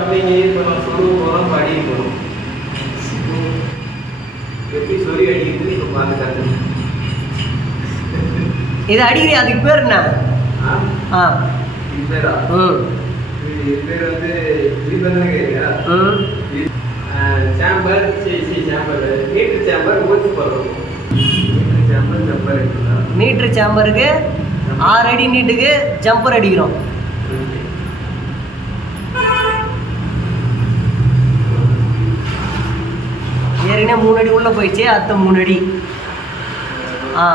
அப்படிங்க இப்போ நம்ம சொல்லுவோம் போகிறோம் படி போகிறோம் எப்படி சொல்லி அடிக்கிறது இப்போ பார்த்துக்காது இது அடிக்கிறியா அதுக்கு பேர் என்ன? ஆ இது பேரா? இது பேர் வந்து இது தானே கேட்குறியா? சேம்பர் சேம்பர் மீட்டர் சேம்பர் ஓச்சு போடுறோம். மீட்டர் சேம்பர் ஜம்பர் இருக்குதா? மீட்டர் சேம்பருக்கு 6 அடி நீட்டுக்கு ஜம்பர் அடிக்கிறோம். ஏற்கனவே 3 அடி உள்ளே போயிடுச்சு, அடுத்த 3 அடி. ஆ